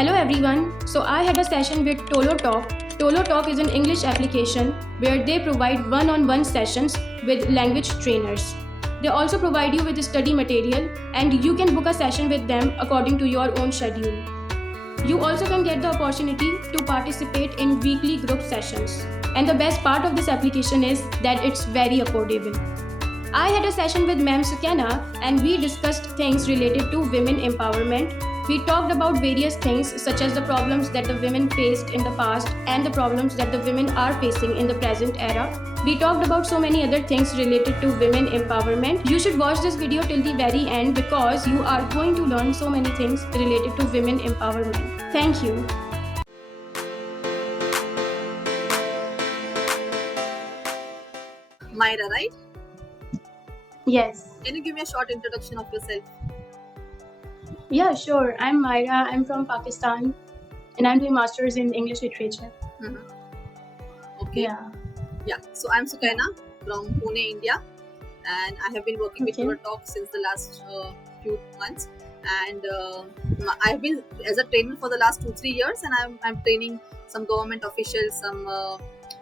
Hello everyone. So I had a session with Tolo Talk. Tolo Talk is an English application where they provide one-on-one sessions with language trainers. They also provide you with study material and you can book a session with them according to your own schedule. You also can get the opportunity to participate in weekly group sessions. And the best part of this application is that it's very affordable. I had a session with Ma'am Sukena and we discussed things related to women empowerment. We talked about various things such as the problems that the women faced in the past and the problems that the women are facing in the present era. We talked about so many other things related to women empowerment. You should watch this video till the very end because you are going to learn so many things related to women empowerment. Thank you. Myra, right? Yes. Can you give me a short introduction of yourself? Yeah, sure. I'm Myra. I'm from Pakistan and I'm doing masters in English literature. Okay. Yeah. So I'm Sukaina from Pune, India, and I have been working with Okay. Tolo Talk since the last few months. And I have been as a trainer for the last 2-3 years, and I'm training some government officials, some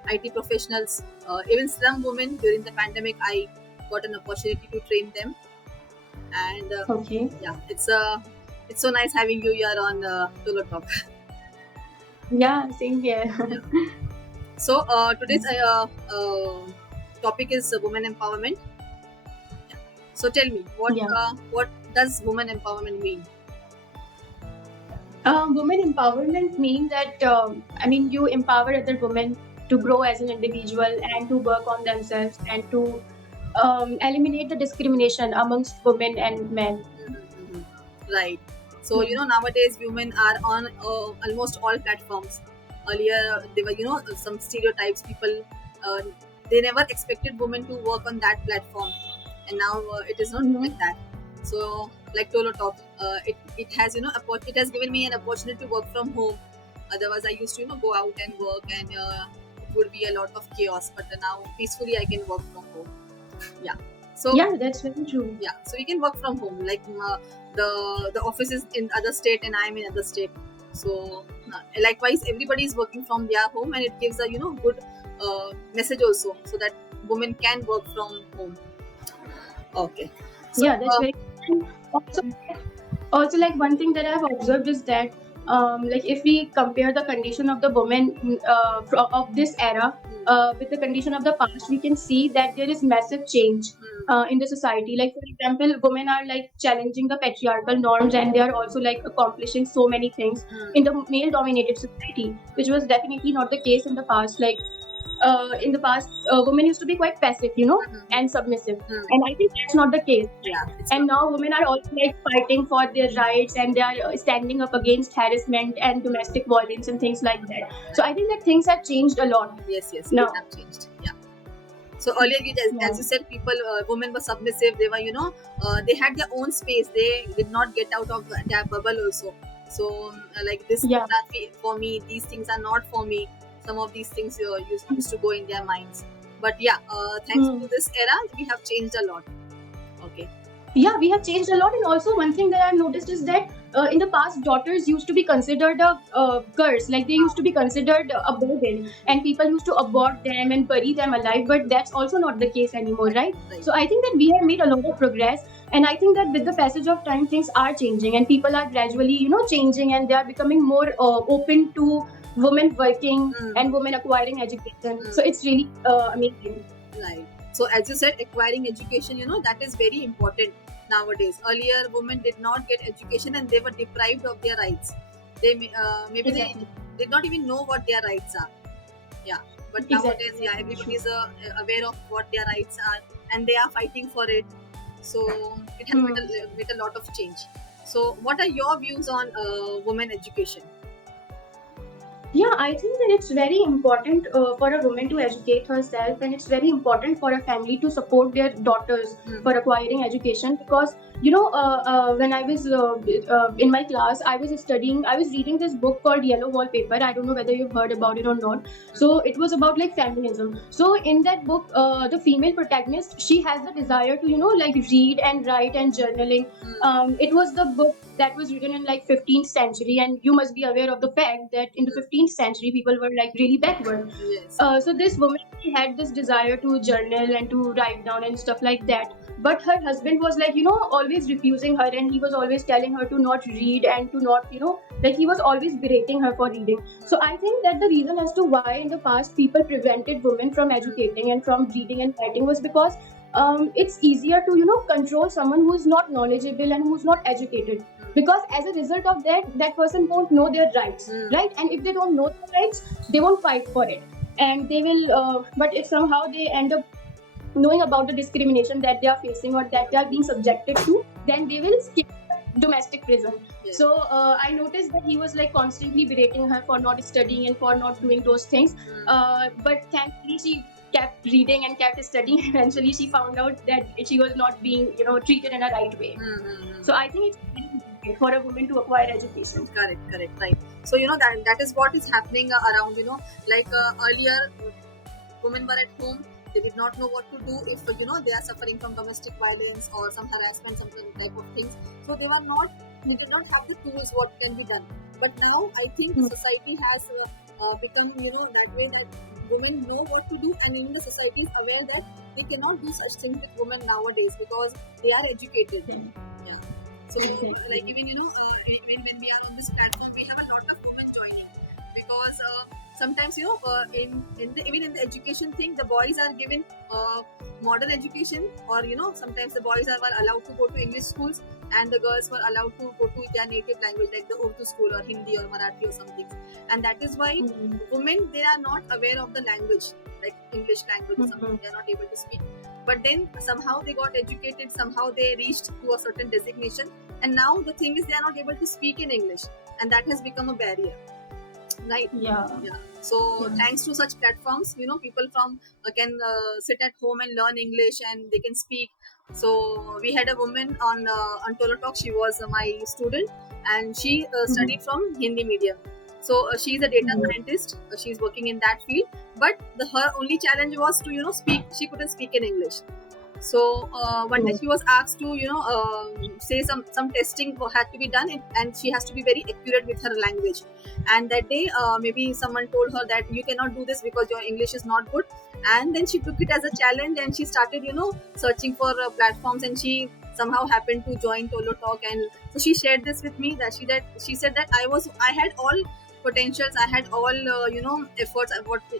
IT professionals, even some women. During the pandemic, I got an opportunity to train them, and Okay. it's so nice having you here on Tolo Talk. Yeah, same here. So today's topic is women empowerment. So tell me, Yeah. what does women empowerment mean? Women empowerment means that you empower other women to grow as an individual and to work on themselves and to eliminate the discrimination amongst women and men. Right. So nowadays women are on almost all platforms. Earlier they were some stereotypes. People they never expected women to work on that platform, and now it is not like that. So like Tolo Talk, it has it has given me an opportunity to work from home. Otherwise, I used to go out and work, and it would be a lot of chaos. But now peacefully I can work from home. Yeah. So Yeah, that's very true. so we can work from home. Like the office is in other state and I'm in other state. So likewise, everybody is working from their home, and it gives a good message also, so that women can work from home. Okay. So Yeah, that's very also also like one thing that I've observed is that like if we compare the condition of the women of this era with the condition of the past, we can see that there is massive change in the society. Like for example, women are like challenging the patriarchal norms and they are also like accomplishing so many things in the male dominated society, which was definitely not the case in the past. Like in the past, women used to be quite passive, and submissive. And I think that's not the case. And now women are also like fighting for their rights and they are standing up against harassment and domestic violence and things like that. So I think that things have changed a lot. yes, No. it have changed. Yeah. So earlier, as you said, women were submissive. They were, they had their own space. They did not get out of their bubble also. So like this Yeah. things are for me. These things are not for me. Some of these things used to go in their minds. But yeah, thanks to this era, we have changed a lot. Okay. Yeah, we have changed a lot. And also one thing that I've noticed is that in the past, daughters used to be considered a curse. Like they used to be considered a burden, and people used to abort them and bury them alive. But that's also not the case anymore, right? Right. So I think that we have made a lot of progress, and I think that with the passage of time, things are changing, and people are gradually, changing, and they are becoming more open to women working and women acquiring education. So it's really amazing. Right. So as you said, acquiring education, that is very important nowadays. Earlier, women did not get education and they were deprived of their rights. They maybe Exactly. they did not even know what their rights are. Yeah. But Exactly. nowadays, yeah, everybody is aware of what their rights are, and they are fighting for it. So it has made a lot of change. So what are your views on women education? Yeah, Yeah, I think that it's very important for a woman to educate herself, and it's very important for a family to support their daughters for acquiring education. Because when I was in my class, I was studying, I was reading this book called Yellow Wallpaper. I don't know whether you've heard about it or not. So it was about like feminism. So in that book, the female protagonist, she has the desire to like read and write and journaling. It was the book that was written in like 15th century, and you must be aware of the fact that in the 15th century people were like really backward. Yes. So this woman, she had this desire to journal and to write down and stuff like that, but her husband was like always refusing her, and he was always telling her to not read and to not like he was always berating her for reading. So I think that the reason as to why in the past people prevented women from educating and from reading and writing was because it's easier to control someone who is not knowledgeable and who's not educated, because as a result of that, that person won't know their rights, right? And if they don't know their rights, they won't fight for it, and they will but if somehow they end up knowing about the discrimination that they are facing or that they are being subjected to, then they will skip domestic prison. Yes. So I noticed that he was like constantly berating her for not studying and for not doing those things. But thankfully she kept reading and kept studying. Eventually she found out that she was not being treated in a right way. So I think it's very important for a woman to acquire education. Correct, right. So that is what is happening around. Like earlier, women were at home. They did not know what to do if they are suffering from domestic violence or some harassment, some type of things. So they did not have the tools what can be done. But now I think society has become that way, that women know what to do, and even the society is aware that they cannot do such things with women nowadays because they are educated. Yeah. So like even even when we are on this platform, we have a lot of women joining, because sometimes even in the education thing, the boys are given modern education, or sometimes the boys were allowed to go to English schools and the girls were allowed to go to their native language like the Urdu school or Hindi or Marathi or something. And that is why women, they are not aware of the language like English language or something. They are not able to speak, but then somehow they got educated, somehow they reached to a certain designation, and now the thing is they are not able to speak in English, and that has become a barrier. Right. Yeah. So thanks to such platforms, people from can sit at home and learn English, and they can speak. So we had a woman on Tolo Talk. She was my student, and she studied from Hindi medium. So she's a data scientist. She's working in that field, but her only challenge was to speak. She couldn't speak in English. So one day she was asked to say some testing had to be done, and she has to be very accurate with her language. And that day maybe someone told her that you cannot do this because your English is not good. And then she took it as a challenge, and she started searching for platforms, and she somehow happened to join Tolo Talk. And so she shared this with me, that she said that I had all potentials, I had all efforts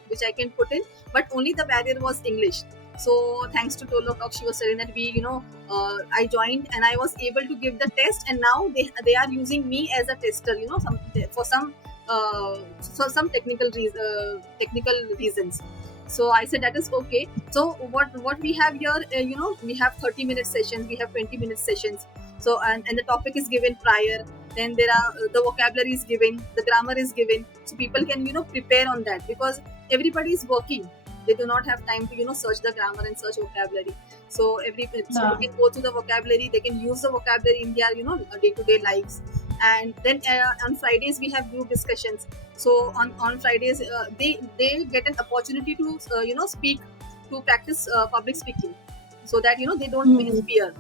which I can put in, but only the barrier was English. So thanks to Tolo Talk, she was telling that I joined and I was able to give the test, and now they are using me as a tester, for some technical reasons. So I said that is okay. So what we have here, we have 30-minute sessions, we have 20-minute sessions. So and the topic is given prior. Then there are the vocabulary is given, the grammar is given, so people can prepare on that, because everybody is working. They do not have time to search the grammar and search vocabulary. So they can go through the vocabulary, they can use the vocabulary in their day-to-day lives. And then on Fridays we have group discussions. So on Fridays they get an opportunity to speak, to practice public speaking, so that they don't face fear.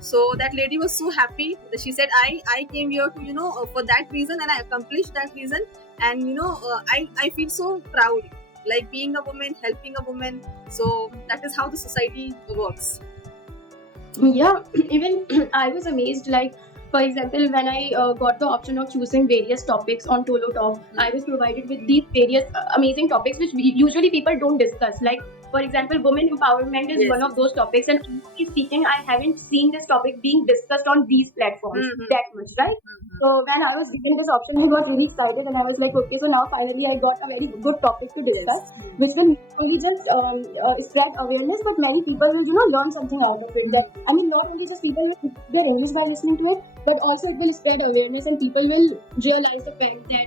So that lady was so happy. She said, I came here to for that reason, and I accomplished that reason. And I feel so proud, like being a woman, helping a woman. So that is how the society works. Yeah, even I was amazed. Like, for example, when I got the option of choosing various topics on Tolo Talk, I was provided with these various amazing topics which usually people don't discuss. Like, for example, women empowerment is one of those topics, and honestly speaking, I haven't seen this topic being discussed on these platforms that much, right? So when I was given this option, I got really excited, and I was like, okay, so now finally I got a very good topic to discuss, which will not only just spread awareness, but many people will learn something out of it. That I mean, not only just people will improve their English by listening to it, but also it will spread awareness, and people will realize the fact that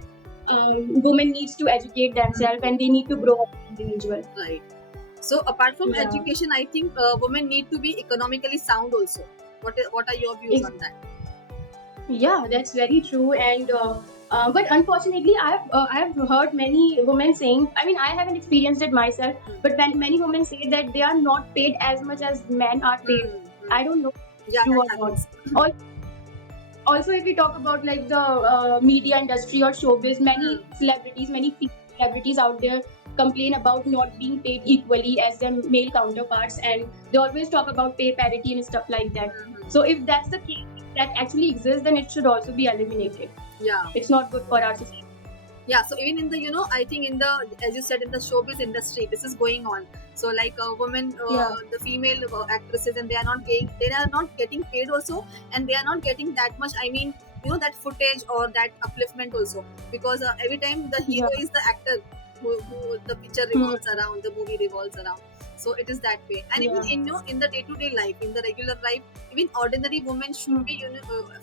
women needs to educate themselves and they need to grow up as individual. Right. So apart from Yeah. education, I think women need to be economically sound also. What are your views on that? Yeah, that's very true. And but unfortunately, I've heard many women saying. I mean, I haven't experienced it myself, but when many women say that they are not paid as much as men are paid. I don't know if it's Yeah, true or that not. happens. Also, if we talk about like the media industry or showbiz, many celebrities, many female celebrities out there complain about not being paid equally as their male counterparts, and they always talk about pay parity and stuff like that. So if that's the case, if that actually exists, then it should also be eliminated. Yeah. It's not good for our society. Yeah, so even in the I think in the, as you said, in the showbiz industry this is going on. So like women, the female actresses, and they are not getting paid also, and they are not getting that much, I mean, that footage or that upliftment also, because every time the hero is the actor who the picture revolves around, the movie revolves around. So it is that way. And even in the day-to-day life, in the regular life, even ordinary women should be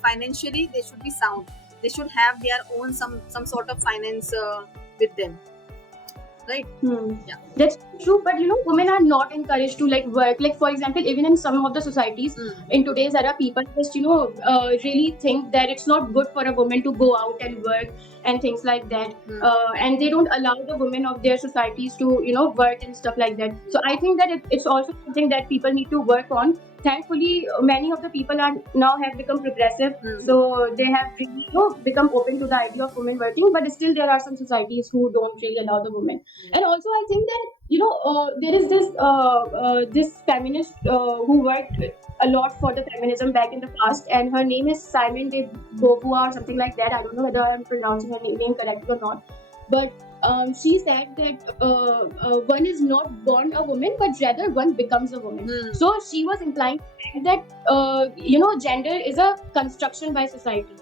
financially, they should be sound. They should have their own some sort of finance with them, right? Yeah. That's true, but women are not encouraged to like work. Like for example, even in some of the societies in today's era, people just really think that it's not good for a woman to go out and work and things like that, and they don't allow the women of their societies to work and stuff like that. So I think that it's also something that people need to work on. Thankfully, many of the people are now have become progressive, so they have really become open to the idea of women working. But still, there are some societies who don't really allow the women. And also, I think that there is this feminist who worked a lot for the feminism back in the past, and her name is Simone de Beauvoir or something like that. I don't know whether I'm pronouncing her name correctly or not, but she said that one is not born a woman, but rather one becomes a woman. So she was implying that gender is a construction by society.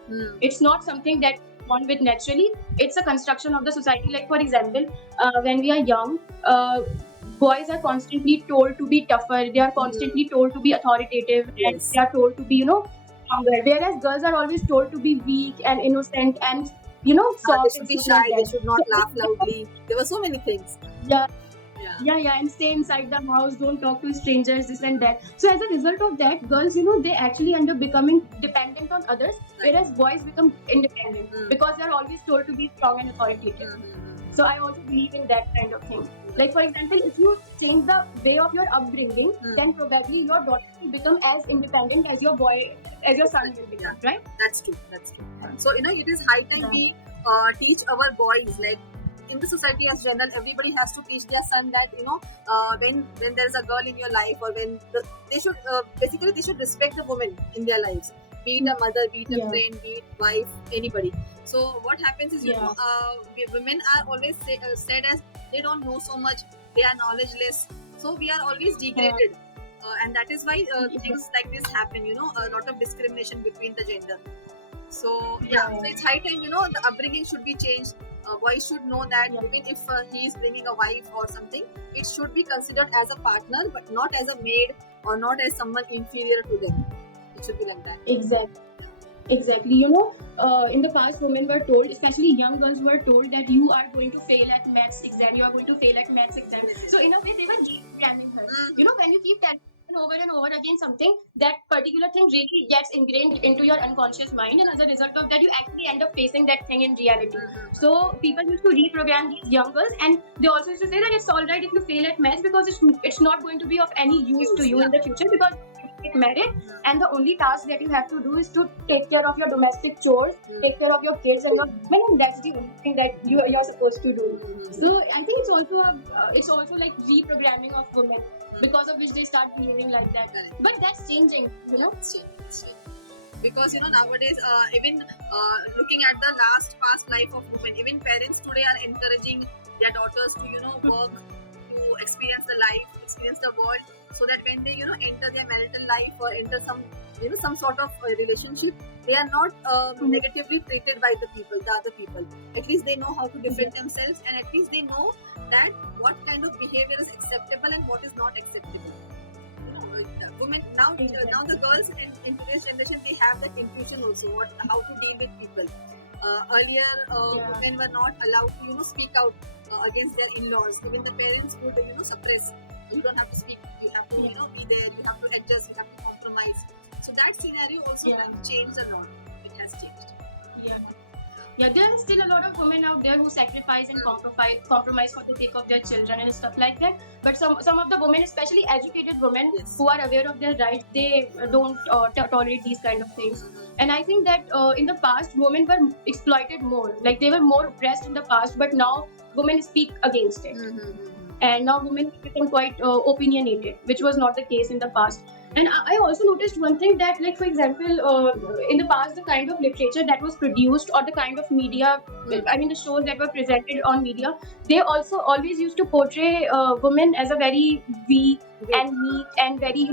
It's not something that born with naturally. It's a construction of the society. Like for example, when we are young, boys are constantly told to be tougher. They are constantly told to be authoritative, and they are told to be stronger. Whereas girls are always told to be weak and innocent and soft. They should and be stuff shy, like they that. should not So, laugh loudly. There were so many things. yeah. Yeah. And stay inside the house, don't talk to strangers, this and that. So as a result of that, girls, they actually end up becoming dependent on others, whereas boys become independent because they're always told to be strong and authoritative. So I also believe in that kind of thing. Like for example, if you change the way of your upbringing, then probably your daughter will become as independent as your son will become, right? That's true. So it is high time we teach our boys, like in the society as general, everybody has to teach their son that when there's a girl in your life, or when they should basically they should respect the woman in their lives, be it a mother, be it a friend, be it wife, anybody. So what happens is women are always said as they don't know so much, they are knowledgeless, so we are always degraded. And that is why things like this happen, a lot of discrimination between the gender. So so it's high time, the upbringing should be changed. Boys should know that even if he is bringing a wife or something, it should be considered as a partner, but not as a maid or not as someone inferior to them. It should be like that. Exactly. In the past, women were told, especially young girls were told, that you are going to fail at maths exam, you are going to fail at maths exam. So in a way, they were reprogramming her. When you keep telling over and over again something, that particular thing really gets ingrained into your unconscious mind, and as a result of that, you actually end up facing that thing in reality. So people used to reprogram these young girls, and they also used to say that it's all right if you fail at maths because it's not going to be of any use to you in the future, because get married and the only task that you have to do is to take care of your domestic chores, take care of your kids and your husband, and that's the only thing that you're supposed to do. So I think it's also like reprogramming of women, because of which they start behaving like that. But that's changing. It's changing. Because nowadays, even looking at the past life of women, even parents today are encouraging their daughters to work, to experience the life, experience the world, so that when they enter their marital life or enter some sort of relationship, they are not negatively treated by the other people. At least they know how to defend themselves, and at least they know that what kind of behavior is acceptable and what is not acceptable. Women now the girls in today's generation, they have that intuition also, how to deal with people. Earlier, Yeah. women were not allowed to speak out against their in-laws. Even the parents would suppress. You don't have to speak. You have to Yeah. be there. You have to adjust. You have to compromise. So that scenario also Yeah. have changed a lot. It has changed. Yeah. Yeah, there are still a lot of women out there who sacrifice and compromise for the sake of their children and stuff like that. But some of the women, especially educated women Yes. who are aware of their rights, they don't tolerate these kind of things. Mhm. And I think that in the past, women were exploited more. Like they were more oppressed in the past, but now women speak against it. Mhm. And now women have become quite opinionated, which was not the case in the past. And I also noticed one thing that, like for example, in the past, the kind of literature that was produced or the kind of media, I mean, the shows that were presented on media, they also always used to portray women as a very weak Great. and meek and very,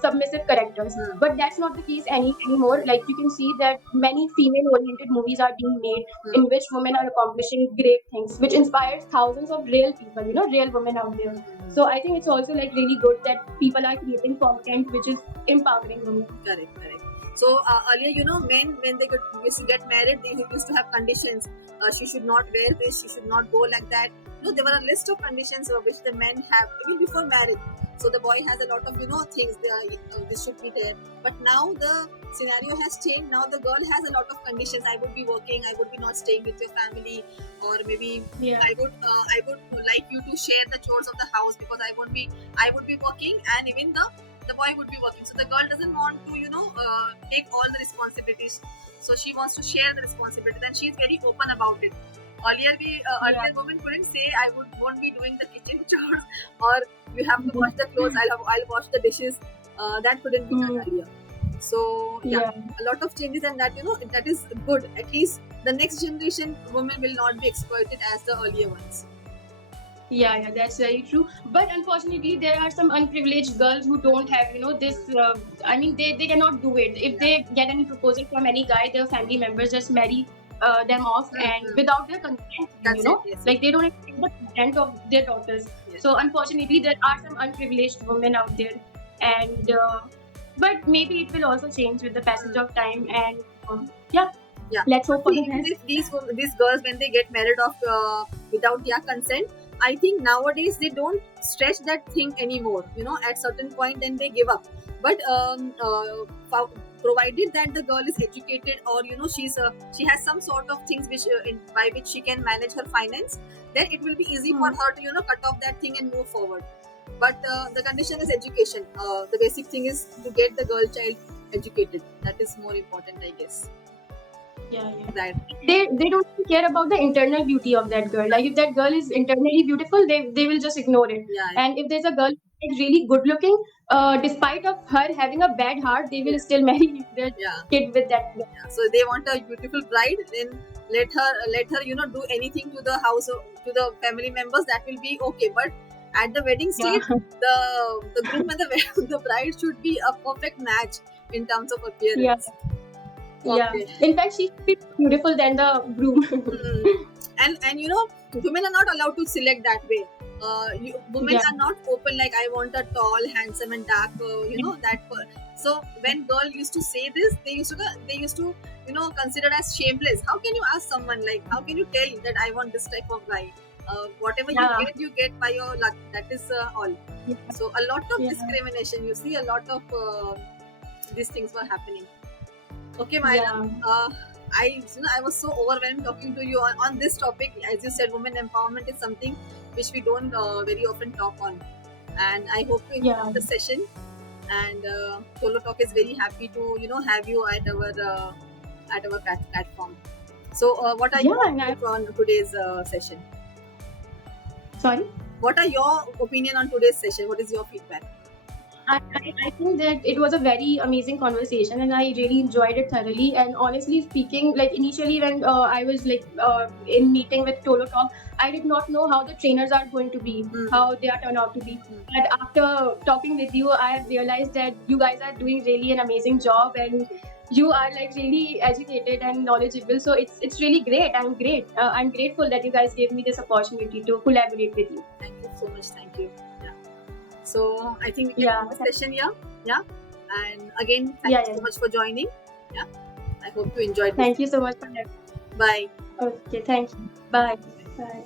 submissive characters. Hmm. But that's not the case anymore. Like you can see that many female-oriented movies are being made in which women are accomplishing great things, which inspires thousands of real people, real women out there. So I think it's also like really good that people are creating content which is empowering women. Correct, correct. So earlier, men when they used to get married, they used to have conditions. She should not wear this. She should not go like that. There were a list of conditions which the men have even before marriage. So the boy has a lot of things. This should be there. But now the scenario has changed. Now the girl has a lot of conditions. I would be working. I would be not staying with your family, or maybe Yeah. I would like you to share the chores of the house because I would be working, and even the boy would be working. So the girl doesn't want to take all the responsibilities, so she wants to share the responsibility, and she's very open about it. Earlier women couldn't say won't be doing the kitchen chores, or you have to wash the clothes, I'll wash the dishes. That couldn't be done earlier. So Yeah. a lot of changes, and that is good. At least the next generation women will not be exploited as the earlier ones. Yeah, that's very true. But unfortunately, there are some unprivileged girls who don't have, this. I mean, they cannot do it. If they get any proposal from any guy, their family members just marry them off, and without their consent, That's it, yes. like they don't accept the consent of their daughters. Yes. So unfortunately, there are some unprivileged women out there, and but maybe it will also change with the passage of time. And yeah, let's hope for the best. These girls, when they get married off without their consent, I think nowadays they don't stretch that thing anymore. At certain point, then they give up. But provided that the girl is educated, or she has some sort of things by which she can manage her finance, then it will be easy for her to cut off that thing and move forward. But the condition is education. The basic thing is to get the girl child educated. That is more important, I guess. Yeah. That They don't care about the internal beauty of that girl. Like if that girl is internally beautiful, they will just ignore it. Yeah. And if there's a girl who's really good looking, despite of her having a bad heart, they will still marry their kid with that girl. So they want a beautiful bride, then let her do anything to the house, to the family members. That will be okay. But at the wedding stage, the groom and the bride should be a perfect match in terms of appearance. Yeah. In fact, she should be beautiful than the groom. And women are not allowed to select that way. Women are not open like I want a tall, handsome, and dark. So when girl used to say this, they used to consider as shameless. How can you ask someone, like, how can you tell that I want this type of guy? Whatever you get by your luck. That is all. So a lot of discrimination. You see a lot of these things were happening. Okay, Maya. I was so overwhelmed talking to you on this topic. As you said, women empowerment is something which we don't very often talk on. And I hope you enjoy the session. And Tolo Talk is very happy to have you at our platform. So, what are your opinions on today's session? Sorry. What are your opinion on today's session? What is your feedback? I think that it was a very amazing conversation, and I really enjoyed it thoroughly. And honestly speaking, like initially when I was in meeting with Tolo Talk, I did not know how the trainers are going to be, how they are turned out to be. But after talking with you, I have realized that you guys are doing really an amazing job, and you are like really educated and knowledgeable. So it's really great. I'm grateful that you guys gave me this opportunity to collaborate with you. Thank you so much. Thank you. So I think we can end the session here. Yeah. And again, thank you so much for joining. Yeah. I hope you enjoyed. Thank you so much for that. Bye. Okay, thank you. Bye. Bye.